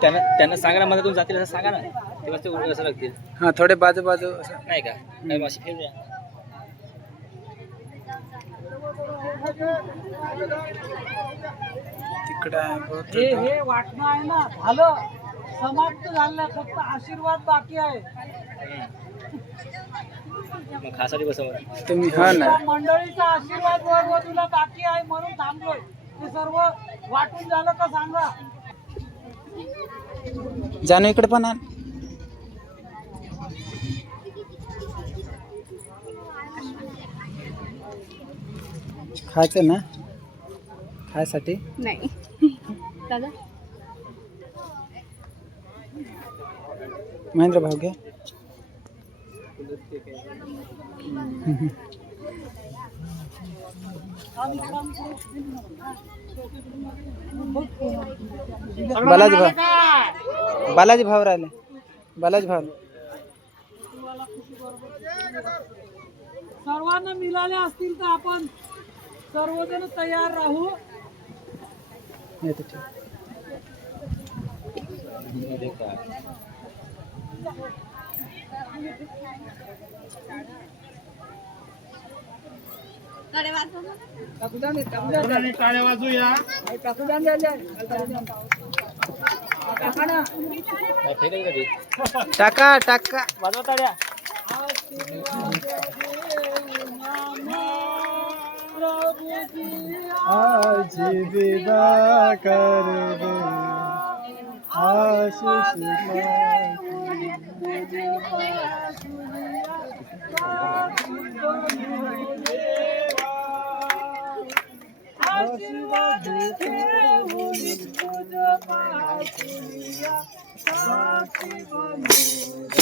त्यांना सांगा ना, मधातून जातील असं सांगा ना, तेव्हा ते उडत असं लागतील. हा थोडे बाजू बाजू असं नाही का काय माशी फिरूया. तिकडं आहे बहुत हे होतं. हे वाटणं आहे ना, झालं समाप्त झालं, फक्त आशीर्वाद बाकी आहे. मग खासाठी बसव. तुम्ही हा ना त्या मंडळीचा आशीर्वाद वरवधूला बाकी आहे म्हणून थांबलोय. ते सर्व वाटून झालं का सांगा. जानू इकडे पण आण. खायचं ना खायसाठी नाही दादा महेंद्र भाऊ घे. बालाजी भाऊ बालाजी भाऊ राहिले बालाजी भाऊ सर्वांना मिळाले असतील तर आपण सर्वजण तयार राहू. येतो ठीक. टाका टाका वाजवा टाळ्या. आज विदा कर दे आशीष आशीर्वाद ठेवून तुझ पासूया साक्षी बनू